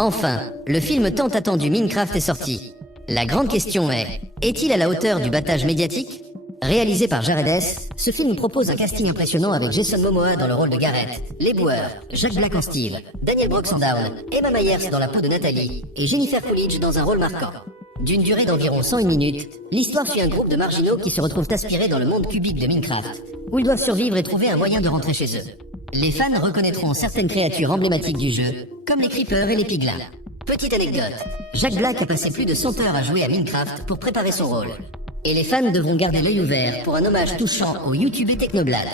Enfin, le film tant attendu Minecraft est sorti. La grande question est-il à la hauteur du battage médiatique? Réalisé par Jared S., ce film propose un casting impressionnant avec Jason Momoa dans le rôle de Gareth, les boueurs, Jack Black en Steve, Daniel Brooks en Dawn, Emma Myers dans la peau de Nathalie et Jennifer Coolidge dans un rôle marquant. D'une durée d'environ 101 minutes, l'histoire suit un groupe de marginaux qui se retrouvent aspirés dans le monde cubique de Minecraft, où ils doivent survivre et trouver un moyen de rentrer chez eux. Les fans reconnaîtront certaines créatures emblématiques du jeu, comme les creepers et les piglins. Petite anecdote, Jack Black a passé plus de 100 heures à jouer à Minecraft pour préparer son rôle. Et les fans devront garder l'œil ouvert pour un hommage touchant au YouTube et Technoblad.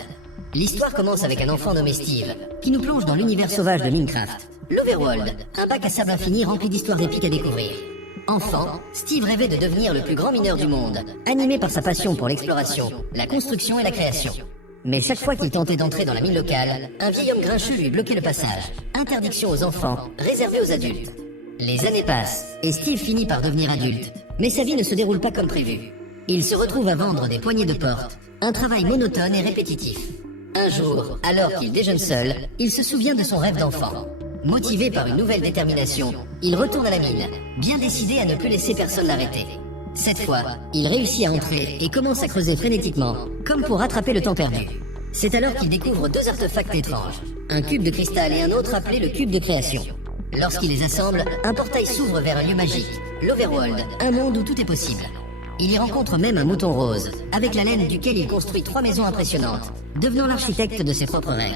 L'histoire commence avec un enfant nommé Steve, qui nous plonge dans l'univers sauvage de Minecraft, l'Overworld, un bac à sable infini rempli d'histoires épiques à découvrir. Enfant, Steve rêvait de devenir le plus grand mineur du monde, animé par sa passion pour l'exploration, la construction et la création. Mais chaque fois qu'il tentait d'entrer dans la mine locale, un vieil homme grincheux lui bloquait le passage. Interdiction aux enfants, réservée aux adultes. Les années passent, et Steve finit par devenir adulte. Mais sa vie ne se déroule pas comme prévu. Il se retrouve à vendre des poignées de porte, un travail monotone et répétitif. Un jour, alors qu'il déjeune seul, il se souvient de son rêve d'enfant. Motivé par une nouvelle détermination, il retourne à la mine, bien décidé à ne plus laisser personne l'arrêter. Cette fois, il réussit à entrer et commence à creuser frénétiquement, comme pour rattraper le temps perdu. C'est alors qu'il découvre deux artefacts étranges, un cube de cristal et un autre appelé le cube de création. Lorsqu'il les assemble, un portail s'ouvre vers un lieu magique, l'Overworld, un monde où tout est possible. Il y rencontre même un mouton rose, avec la laine duquel il construit 3 maisons impressionnantes, devenant l'architecte de ses propres rêves.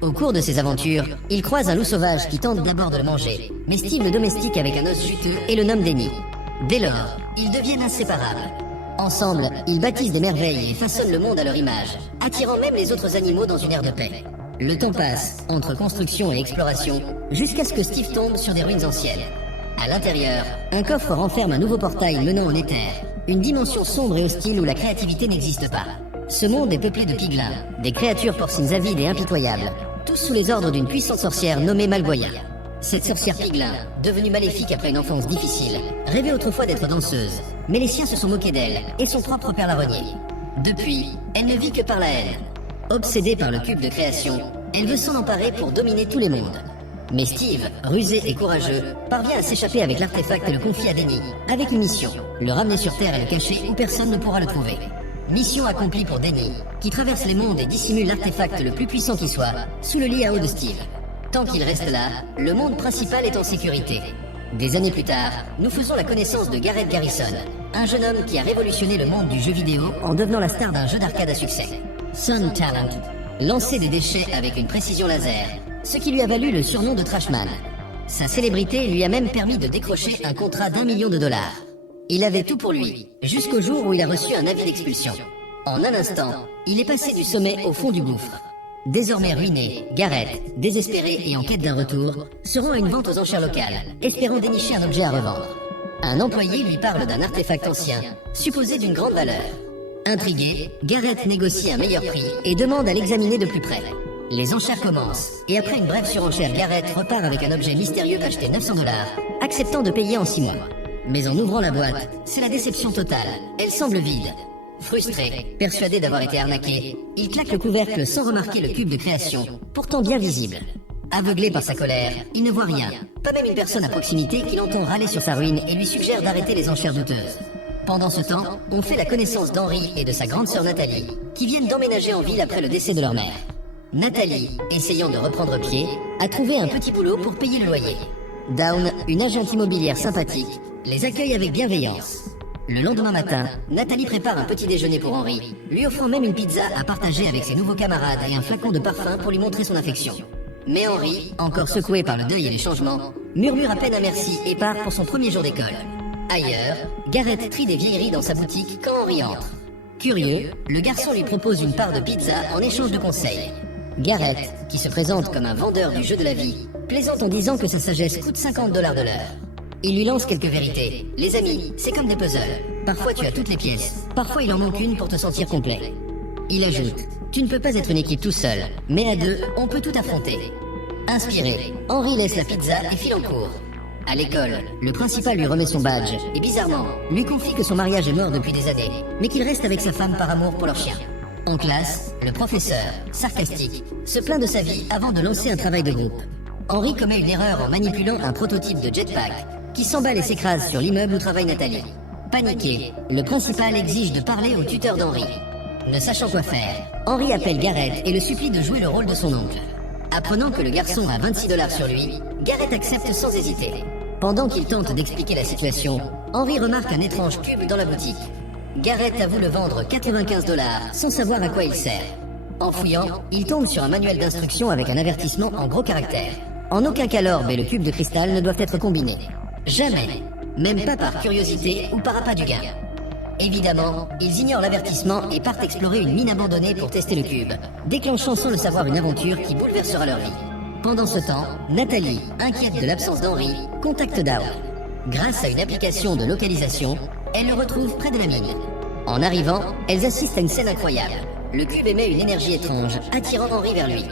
Au cours de ses aventures, il croise un loup sauvage qui tente d'abord de le manger, mais Steve le domestique avec un os juteux et le nomme Denny. Dès lors, ils deviennent inséparables. Ensemble, ils bâtissent des merveilles et façonnent le monde à leur image, attirant même les autres animaux dans une ère de paix. Le temps passe, entre construction et exploration, jusqu'à ce que Steve tombe sur des ruines anciennes. À l'intérieur, un coffre renferme un nouveau portail menant en éther, une dimension sombre et hostile où la créativité n'existe pas. Ce monde est peuplé de piglins, des créatures porcines avides et impitoyables, tous sous les ordres d'une puissante sorcière nommée Malvoya. Cette sorcière piglin, devenue maléfique après une enfance difficile, rêvait autrefois d'être danseuse, mais les siens se sont moqués d'elle et son propre père la renié. Depuis, elle ne vit que par la haine. Obsédée par le cube de création, elle veut s'en emparer pour dominer tous les mondes. Mais Steve, rusé et courageux, parvient à s'échapper avec l'artefact et le confie à Denny, avec une mission, le ramener sur Terre et le cacher où personne ne pourra le trouver. Mission accomplie pour Denny, qui traverse les mondes et dissimule l'artefact le plus puissant qui soit, sous le lit à eau de Steve. Tant qu'il reste là, le monde principal est en sécurité. Des années plus tard, nous faisons la connaissance de Gareth Garrison, un jeune homme qui a révolutionné le monde du jeu vidéo en devenant la star d'un jeu d'arcade à succès. Sun Talent, lancer des déchets avec une précision laser, ce qui lui a valu le surnom de Trashman. Sa célébrité lui a même permis de décrocher un contrat d'1 million de dollars. Il avait tout pour lui, jusqu'au jour où il a reçu un avis d'expulsion. En un instant, il est passé du sommet au fond du gouffre. Désormais ruiné, Gareth, désespéré et en quête d'un retour, se rend à une vente aux enchères locales, espérant dénicher un objet à revendre. Un employé lui parle d'un artefact ancien, supposé d'une grande valeur. Intrigué, Gareth négocie un meilleur prix et demande à l'examiner de plus près. Les enchères commencent, et après une brève surenchère, Gareth repart avec un objet mystérieux acheté 900 $, acceptant de payer en 6 mois. Mais en ouvrant la boîte, c'est la déception totale, elle semble vide. Frustré, persuadé d'avoir été arnaqué, il claque le couvercle sans remarquer le cube de création, pourtant bien visible. Aveuglé par sa colère, il ne voit rien, pas même une personne à proximité qui l'entend râler sur sa ruine et lui suggère d'arrêter les enchères douteuses. Pendant ce temps, on fait la connaissance d'Henri et de sa grande sœur Nathalie, qui viennent d'emménager en ville après le décès de leur mère. Nathalie, essayant de reprendre pied, a trouvé un petit boulot pour payer le loyer. Dawn, une agente immobilière sympathique, les accueille avec bienveillance. Le lendemain matin, Nathalie prépare un petit déjeuner pour Henri, lui offrant même une pizza à partager avec ses nouveaux camarades et un flacon de parfum pour lui montrer son affection. Mais Henri, encore secoué par le deuil et les changements, murmure à peine un merci et part pour son premier jour d'école. Ailleurs, Gareth trie des vieilleries dans sa boutique quand Henri entre. Curieux, le garçon lui propose une part de pizza en échange de conseils. Gareth, qui se présente comme un vendeur du jeu de la vie, plaisante en disant que sa sagesse coûte 50 $ de l'heure. Il lui lance quelques vérités. Les amis, c'est comme des puzzles. Parfois tu as toutes les pièces, parfois il en manque une pour te sentir complet. Il ajoute, tu ne peux pas être une équipe tout seul, mais à deux, on peut tout affronter. Inspiré, Henri laisse la pizza et file en cours. À l'école, le principal lui remet son badge et bizarrement, lui confie que son mariage est mort depuis des années, mais qu'il reste avec sa femme par amour pour leur chien. En classe, le professeur, sarcastique, se plaint de sa vie avant de lancer un travail de groupe. Henri commet une erreur en manipulant un prototype de jetpack qui s'emballe et s'écrase sur l'immeuble où travaille Nathalie. Paniqué, le principal exige de parler au tuteur d'Henri. Ne sachant quoi faire, Henri appelle Gareth et le supplie de jouer le rôle de son oncle. Apprenant que le garçon a 26 $ sur lui, Gareth accepte sans hésiter. Pendant qu'il tente d'expliquer la situation, Henri remarque un étrange cube dans la boutique. Gareth avoue le vendre 95 $ sans savoir à quoi il sert. En fouillant, il tombe sur un manuel d'instruction avec un avertissement en gros caractères. En aucun cas l'orbe et le cube de cristal ne doivent être combinés. Jamais. Même pas par curiosité ou par appât du gain. Évidemment, ils ignorent l'avertissement et partent explorer une mine abandonnée pour tester le cube, déclenchant sans le savoir une aventure qui bouleversera leur vie. Pendant ce temps, Nathalie, inquiète de l'absence d'Henri, contacte Dao. Grâce à une application de localisation, elle le retrouve près de la mine. En arrivant, elles assistent à une scène incroyable. Le cube émet une énergie étrange, attirant Henri vers lui.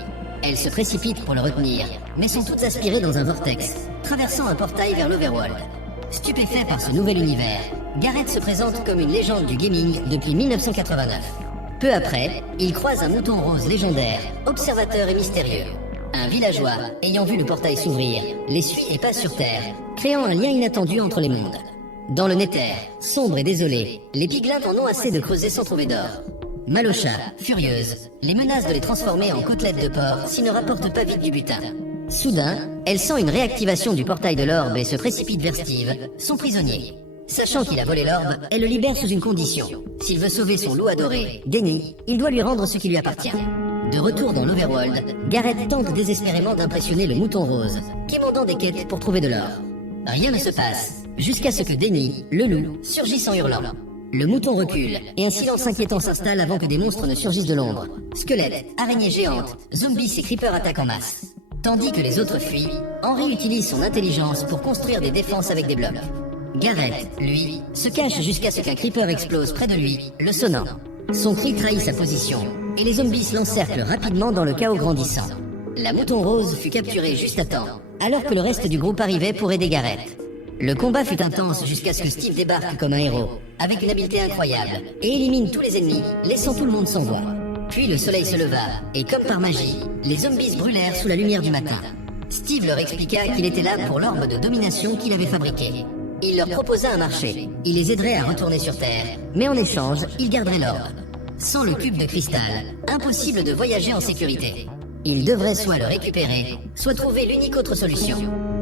Elles se précipitent pour le retenir, mais sont toutes aspirées dans un vortex, traversant un portail vers l'Overworld. Stupéfait par ce nouvel univers, Gareth se présente comme une légende du gaming depuis 1989. Peu après, il croise un mouton rose légendaire, observateur et mystérieux. Un villageois, ayant vu le portail s'ouvrir, les suit et passe sur Terre, créant un lien inattendu entre les mondes. Dans le Nether, sombre et désolé, les piglins en ont assez de creuser sans trouver d'or. Malocha, furieuse, les menace de les transformer en côtelettes de porc s'ils ne rapportent pas vite du butin. Soudain, elle sent une réactivation du portail de l'orbe et se précipite vers Steve, son prisonnier. Sachant qu'il a volé l'orbe, elle le libère sous une condition. S'il veut sauver son loup adoré, Denny, il doit lui rendre ce qui lui appartient. De retour dans l'Overworld, Gareth tente désespérément d'impressionner le mouton rose, quémandant des quêtes pour trouver de l'or. Rien ne se passe, jusqu'à ce que Denny, le loup, surgisse en hurlant. Le mouton recule, et un silence inquiétant s'installe avant que des monstres ne surgissent de l'ombre. Squelettes, araignées géantes, zombies et creepers attaquent en masse. Tandis que les autres fuient, Henri utilise son intelligence pour construire des défenses avec des blocs. Gareth, lui, se cache jusqu'à ce qu'un creeper explose près de lui, le sonnant. Son cri trahit sa position, et les zombies l'encerclent rapidement dans le chaos grandissant. La mouton rose fut capturée juste à temps, alors que le reste du groupe arrivait pour aider Gareth. Le combat fut intense jusqu'à ce que Steve débarque comme un héros, avec une habileté incroyable, et élimine tous les ennemis, laissant tout le monde sans voix. Puis le soleil se leva, et comme par magie, les zombies brûlèrent sous la lumière du matin. Steve leur expliqua qu'il était là pour l'orbe de domination qu'il avait fabriqué. Il leur proposa un marché, il les aiderait à retourner sur Terre, mais en échange, il garderait l'orbe. Sans le cube de cristal, impossible de voyager en sécurité. Il devrait soit le récupérer, soit trouver l'unique autre solution.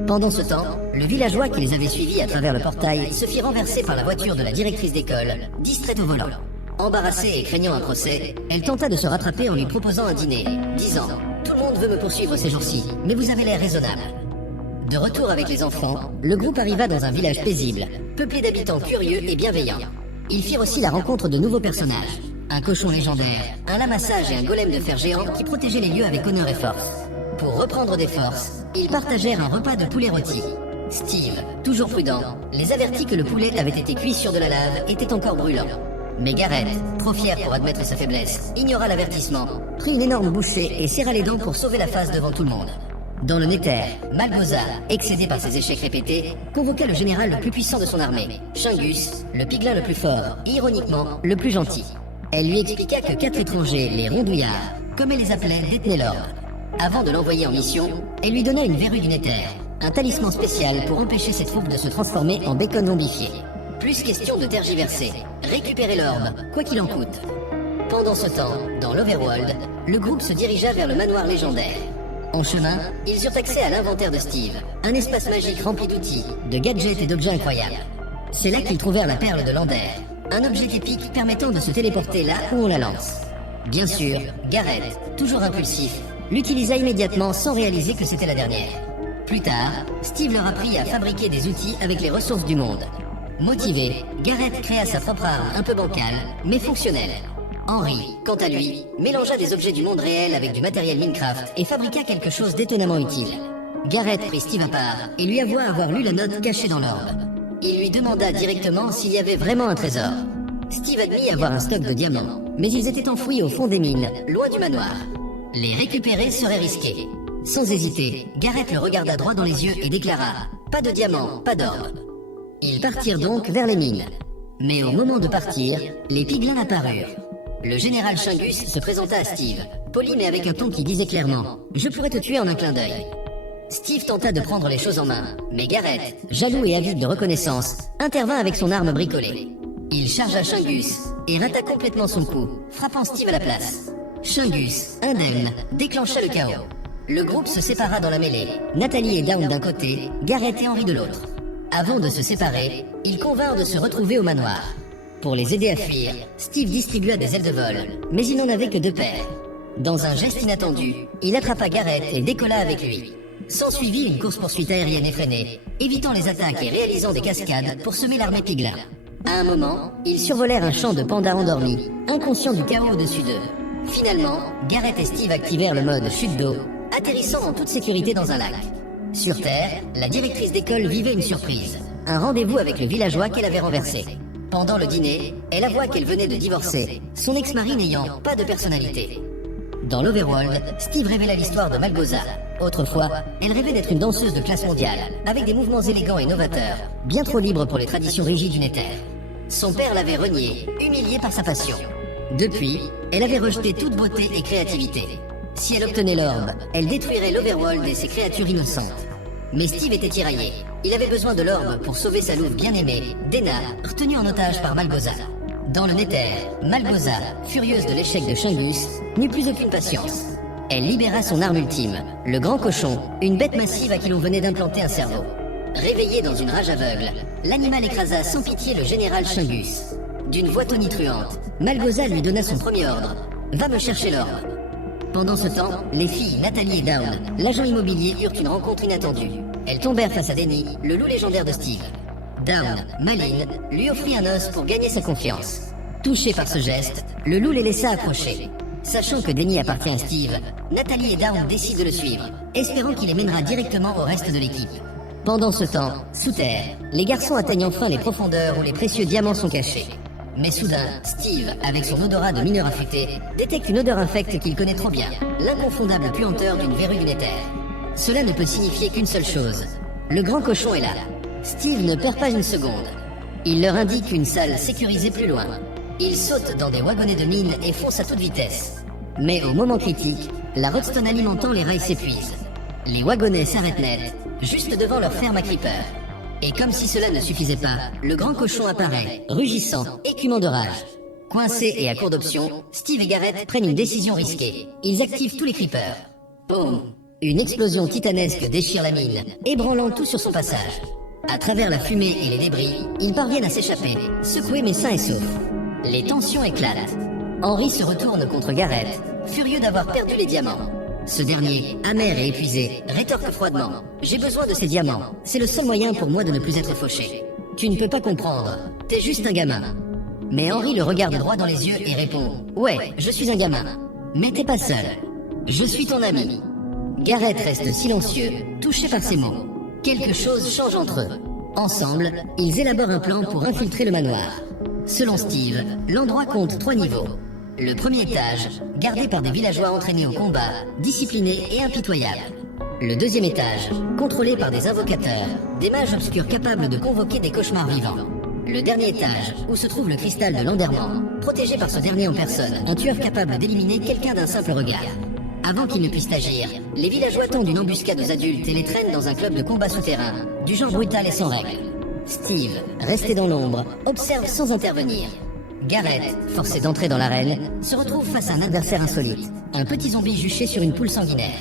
Pendant ce temps, le villageois qui les avait suivis à travers le portail se fit renverser par la voiture de la directrice d'école, distraite au volant. Embarrassée et craignant un procès, elle tenta de se rattraper en lui proposant un dîner, disant « Tout le monde veut me poursuivre ces jours-ci, mais vous avez l'air raisonnable. » De retour avec les enfants, le groupe arriva dans un village paisible, peuplé d'habitants curieux et bienveillants. Ils firent aussi la rencontre de nouveaux personnages. Un cochon légendaire, un lamassage et un golem de fer géant qui protégeaient les lieux avec honneur et force. Pour reprendre des forces, ils partagèrent un repas de poulet rôti. Steve, toujours prudent, les avertit que le poulet avait été cuit sur de la lave était encore brûlant. Mais Gareth, trop fier pour admettre sa faiblesse, ignora l'avertissement, prit une énorme bouchée et serra les dents pour sauver la face devant tout le monde. Dans le Nether, Malgoza, excédé par ses échecs répétés, convoqua le général le plus puissant de son armée, Shingus, le piglin le plus fort et ironiquement, le plus gentil. Elle lui expliqua que 4 étrangers, les rondouillards, comme elle les appelait, détenaient l'orbe. Avant de l'envoyer en mission, elle lui donna une verrue du Nether, un talisman spécial pour empêcher cette troupe de se transformer en bacon zombifié. Plus question de tergiverser, récupérer l'orbe, quoi qu'il en coûte. Pendant ce temps, dans l'Overworld, le groupe se dirigea vers le manoir légendaire. En chemin, ils eurent accès à l'inventaire de Steve, un espace magique rempli d'outils, de gadgets et d'objets incroyables. C'est là qu'ils trouvèrent la perle de Lander, un objet épique permettant de se téléporter là où on la lance. Bien sûr, Gareth, toujours impulsif, l'utilisa immédiatement sans réaliser que c'était la dernière. Plus tard, Steve leur apprit à fabriquer des outils avec les ressources du monde. Motivé, Gareth créa sa propre arme un peu bancale, mais fonctionnelle. Henri, quant à lui, mélangea des objets du monde réel avec du matériel Minecraft et fabriqua quelque chose d'étonnamment utile. Gareth prit Steve à part et lui avoua avoir lu la note cachée dans l'orbe. Il lui demanda directement s'il y avait vraiment un trésor. Steve admit avoir un stock de diamants, mais ils étaient enfouis au fond des mines, loin du manoir. Les récupérer serait risqué. Sans hésiter, Gareth le regarda droit dans les yeux et déclara « Pas de diamants, pas d'or ». Ils partirent donc vers les mines. Mais au moment de partir, les piglins apparurent. Le général Shingus se présenta à Steve, poli mais avec un ton qui disait clairement « Je pourrais te tuer en un clin d'œil ». Steve tenta de prendre les choses en main, mais Garrett, jaloux et avide de reconnaissance, intervint avec son arme bricolée. Il chargea Chungus et rata complètement son coup, frappant Steve à la place. Chungus, indemne, déclencha le chaos. Le groupe se sépara dans la mêlée, Nathalie et Dawn d'un côté, Garrett et Henry de l'autre. Avant de se séparer, ils convinrent de se retrouver au manoir. Pour les aider à fuir, Steve distribua des ailes de vol, mais il n'en avait que 2 paires. Dans un geste inattendu, il attrapa Garrett et décolla avec lui. S'ensuivit une course-poursuite aérienne effrénée, évitant les attaques et réalisant des cascades pour semer l'armée Piglin. À un moment, ils survolèrent un champ de pandas endormis, inconscients du chaos au-dessus d'eux. Finalement, Garrett et Steve activèrent le mode chute d'eau, atterrissant en toute sécurité dans un lac. Sur Terre, la directrice d'école vivait une surprise, un rendez-vous avec le villageois qu'elle avait renversé. Pendant le dîner, elle avoua qu'elle venait de divorcer, son ex-mari n'ayant pas de personnalité. Dans l'Overworld, Steve révéla l'histoire de Malgoza. Autrefois, elle rêvait d'être une danseuse de classe mondiale, avec des mouvements élégants et novateurs, bien trop libres pour les traditions rigides du Nether. Son père l'avait reniée, humiliée par sa passion. Depuis, elle avait rejeté toute beauté et créativité. Si elle obtenait l'orbe, elle détruirait l'Overworld et ses créatures innocentes. Mais Steve était tiraillé. Il avait besoin de l'orbe pour sauver sa louve bien-aimée, Dena, retenue en otage par Malgoza. Dans le Nether, Malgoza, furieuse de l'échec de Chungus, n'eut plus aucune patience. Elle libéra son arme ultime, le grand cochon, une bête massive à qui l'on venait d'implanter un cerveau. Réveillé dans une rage aveugle, l'animal écrasa sans pitié le général Chungus. D'une voix tonitruante, Malgoza lui donna son premier ordre. « Va me chercher l'orbe !» Pendant ce temps, les filles Nathalie et Dawn, l'agent immobilier, eurent une rencontre inattendue. Elles tombèrent face à Denny, le loup légendaire de Steve. Dawn, maline, lui offrit un os pour gagner sa confiance. Touché par ce geste, le loup les laissa approcher. Sachant que Denny appartient à Steve, Nathalie et Dawn décident de le suivre, espérant qu'il les mènera directement au reste de l'équipe. Pendant ce temps, sous terre, les garçons atteignent enfin les profondeurs où les précieux diamants sont cachés. Mais soudain, Steve, avec son odorat de mineur affûté, détecte une odeur infecte qu'il connaît trop bien, l'inconfondable puanteur d'une verrue du Nether. Cela ne peut signifier qu'une seule chose. Le grand cochon est là. Steve ne perd pas une seconde. Il leur indique une salle sécurisée plus loin. Ils sautent dans des wagonnets de mine et foncent à toute vitesse. Mais au moment critique, la redstone alimentant les rails s'épuise. Les wagonnets s'arrêtent net, juste devant leur ferme à creeper. Et comme si cela ne suffisait pas, le grand cochon apparaît, rugissant, écumant de rage. Coincés et à court d'options, Steve et Garrett prennent une décision risquée. Ils activent tous les creepers. Boum! Une explosion titanesque déchire la mine, ébranlant tout sur son passage. À travers la fumée et les débris, ils parviennent à s'échapper, secoués mais sains et saufs. Les tensions éclatent. Henry se retourne contre Garrett, furieux d'avoir perdu les diamants. Ce dernier, amer et épuisé, rétorque froidement. « J'ai besoin de ces diamants. C'est le seul moyen pour moi de ne plus être fauché. Tu ne peux pas comprendre. T'es juste un gamin. » Mais Henry le regarde droit dans les yeux et répond « Ouais, je suis un gamin. Mais t'es pas seul. Je suis ton ami. » Garrett reste silencieux, touché par ces mots. Quelque chose change entre eux. Ensemble, ils élaborent un plan pour infiltrer le manoir. Selon Steve, l'endroit compte 3 niveaux. Le premier étage, gardé par des villageois entraînés au combat, disciplinés et impitoyables. Le deuxième étage, contrôlé par des invocateurs, des mages obscurs capables de convoquer des cauchemars vivants. Le dernier étage, où se trouve le cristal de l'enderrement, protégé par ce dernier en personne, un tueur capable d'éliminer quelqu'un d'un simple regard. Avant qu'ils ne puissent agir, les villageois tendent une embuscade aux adultes et les traînent dans un club de combat souterrain, du genre brutal et sans règles. Steve, resté dans l'ombre, observe sans intervenir. Garrett, forcé d'entrer dans l'arène, se retrouve face à un adversaire insolite, un petit zombie juché sur une poule sanguinaire.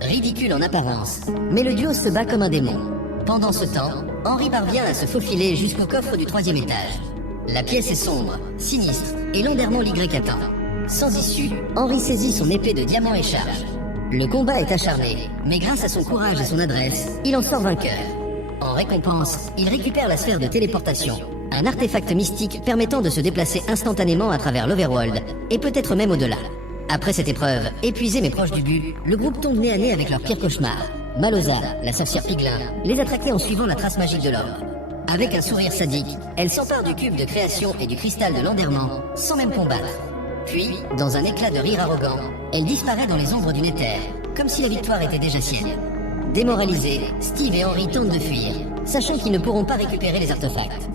Ridicule en apparence, mais le duo se bat comme un démon. Pendant ce temps, Henry parvient à se faufiler jusqu'au coffre du 3e étage. La pièce est sombre, sinistre, et l'enderrement l'Y attend. Sans issue, Henry saisit son épée de diamant et charge. Le combat est acharné, mais grâce à son courage et son adresse, il en sort vainqueur. En récompense, il récupère la sphère de téléportation, un artefact mystique permettant de se déplacer instantanément à travers l'Overworld, et peut-être même au-delà. Après cette épreuve, épuisé mais proche du but, le groupe tombe nez à nez avec leur pire cauchemar. Maloza, la sorcière Piglin, les a traqués en suivant la trace magique de l'orbe. Avec un sourire sadique, elle s'empare du cube de création et du cristal de l'enderrement, sans même combattre. Puis, dans un éclat de rire arrogant, elle disparaît dans les ombres du Nether, comme si la victoire était déjà sienne. Démoralisés, Steve et Henry tentent de fuir, sachant qu'ils ne pourront pas récupérer les artefacts.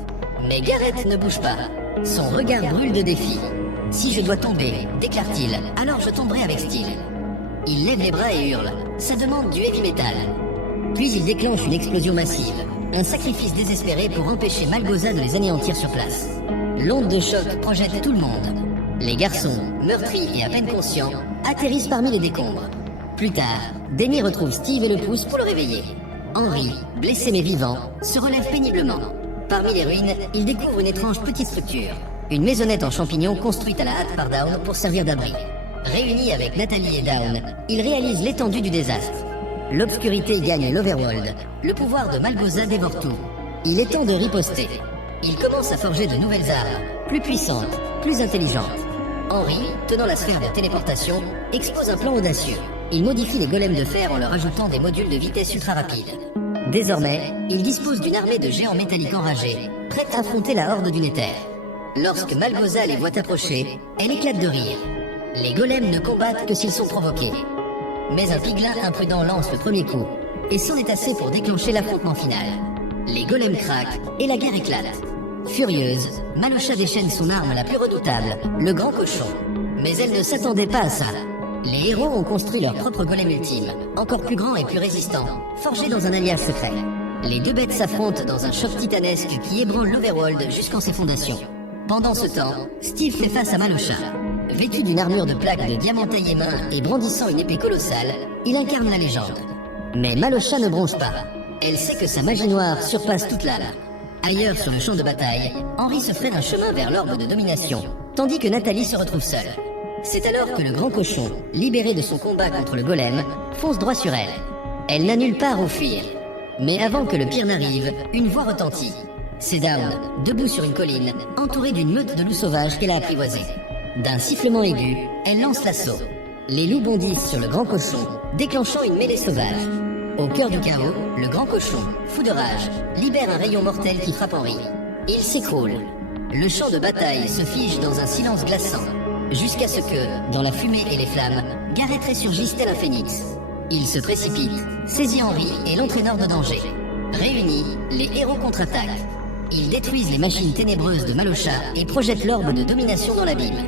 Mais Garrett ne bouge pas. Son regard brûle de défi. « Si je dois tomber, déclare-t-il, alors je tomberai avec style. » Il lève les bras et hurle. Ça demande du heavy metal. Puis il déclenche une explosion massive, un sacrifice désespéré pour empêcher Malgoza de les anéantir sur place. L'onde de choc projette tout le monde. Les garçons, meurtris et à peine conscients, atterrissent parmi les décombres. Plus tard, Denny retrouve Steve et le pousse pour le réveiller. Henry, blessé mais vivant, se relève péniblement. Parmi les ruines, il découvre une étrange petite structure. Une maisonnette en champignons construite à la hâte par Dawn pour servir d'abri. Réunis avec Natalie et Dawn, ils réalisent l'étendue du désastre. L'obscurité gagne l'Overworld. Le pouvoir de Malgoza dévore tout. Il est temps de riposter. Il commence à forger de nouvelles armes, plus puissantes, plus intelligentes. Henry, tenant la sphère de téléportation, expose un plan audacieux. Il modifie les golems de fer en leur ajoutant des modules de vitesse ultra rapide. Désormais, il dispose d'une armée de géants métalliques enragés, prête à affronter la horde du Nether. Lorsque Malgoza les voit approcher, elle éclate de rire. Les golems ne combattent que s'ils sont provoqués. Mais un piglin imprudent lance le premier coup, et c'en est assez pour déclencher l'affrontement final. Les golems craquent, et la guerre éclate. Furieuse, Malosha déchaîne son arme la plus redoutable, le grand cochon. Mais elle ne s'attendait pas à ça. Les héros ont construit leur propre golem ultime, encore plus grand et plus résistant, forgé dans un alliage secret. Les deux bêtes s'affrontent dans un choc titanesque qui ébranle l'Overworld jusqu'en ses fondations. Pendant ce temps, Steve fait face à Malosha. Vêtu d'une armure de plaques de diamants taillés main et brandissant une épée colossale, il incarne la légende. Mais Malosha ne bronche pas. Elle sait que sa magie noire surpasse toute l'âme. Ailleurs sur le champ de bataille, Henry se fraye un chemin vers l'orbe de domination, tandis que Natalie se retrouve seule. C'est alors que le grand cochon, libéré de son combat contre le golem, fonce droit sur elle. Elle n'a nulle part où fuir. Mais avant que le pire n'arrive, une voix retentit. C'est Dawn, debout sur une colline, entourée d'une meute de loups sauvages qu'elle a apprivoisés. D'un sifflement aigu, elle lance l'assaut. Les loups bondissent sur le grand cochon, déclenchant une mêlée sauvage. Au cœur du chaos, le grand cochon, fou de rage, libère un rayon mortel qui frappe Henry. Il s'écroule. Le champ de bataille se fige dans un silence glaçant, jusqu'à ce que, dans la fumée et les flammes, Gareth ressurgisse tel un phénix. Il se précipite, saisit Henry et l'entraîne hors de danger. Réunis, les héros contre-attaquent. Ils détruisent les machines ténébreuses de Malosha et projettent l'orbe de domination dans l'abîme.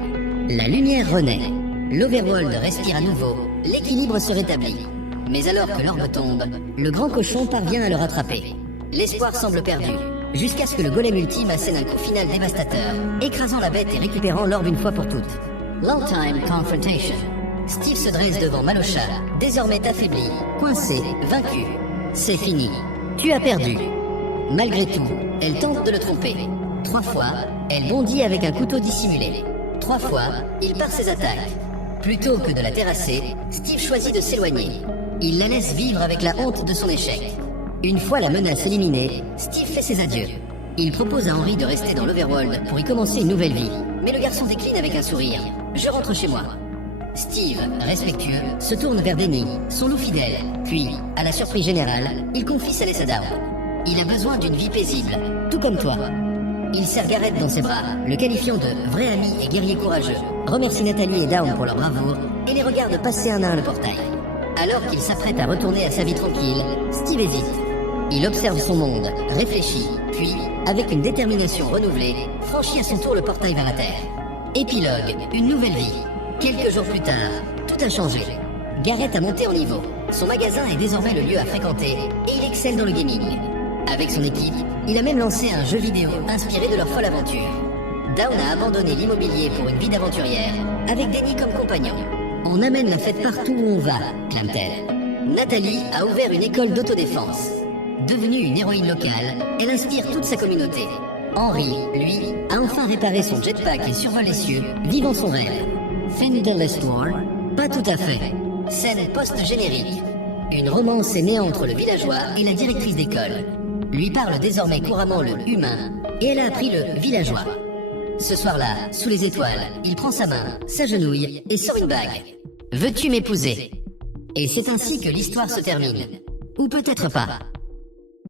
La lumière renaît. L'Overworld respire à nouveau, l'équilibre se rétablit. Mais alors que l'orbe tombe, le grand cochon parvient à le rattraper. L'espoir semble perdu, jusqu'à ce que le golem ultime assène un coup final dévastateur, écrasant la bête et récupérant l'orbe une fois pour toutes. Long time confrontation. Steve se dresse devant Malosha, désormais affaibli, coincé, vaincu. C'est fini. Tu as perdu. Malgré tout, elle tente de le tromper. 3 fois, elle bondit avec un couteau dissimulé. 3 fois, il part ses attaques. Plutôt que de la terrasser, Steve choisit de s'éloigner. Il la laisse vivre avec la honte de son échec. Une fois la menace éliminée, Steve fait ses adieux. Il propose à Henry de rester dans l'Overworld pour y commencer une nouvelle vie. Mais le garçon décline avec un sourire. Je rentre chez moi. Steve, respectueux, se tourne vers Denny, son loup fidèle. Puis, à la surprise générale, il confie sa laisse à Dawn. Il a besoin d'une vie paisible, tout comme toi. Il serre Gareth dans ses bras, le qualifiant de vrai ami et guerrier courageux, remercie Natalie et Dawn pour leur bravoure et les regarde passer un à un le portail. Alors qu'il s'apprête à retourner à sa vie tranquille, Steve hésite. Il observe son monde, réfléchit, puis, avec une détermination renouvelée, franchit à son tour le portail vers la Terre. Épilogue, une nouvelle vie. Quelques jours plus tard, tout a changé. Gareth a monté en niveau. Son magasin est désormais le lieu à fréquenter et il excelle dans le gaming. Avec son équipe, il a même lancé un jeu vidéo inspiré de leur folle aventure. Dawn a abandonné l'immobilier pour une vie d'aventurière, avec Denny comme compagnon. On amène la fête partout où on va, clame-t-elle. Natalie a ouvert une école d'autodéfense. Devenue une héroïne locale, elle inspire toute sa communauté. Henry, lui, a enfin réparé son jetpack et survole les cieux, vivant son rêve. Fenderless War? Pas tout à fait. Scène post-générique. Une romance est née entre le villageois et la directrice d'école. Lui parle désormais couramment le humain, et elle a appris le villageois. Ce soir-là, sous les étoiles, il prend sa main, s'agenouille et sort une bague. Veux-tu m'épouser? Et c'est ainsi que l'histoire se termine. Ou peut-être pas.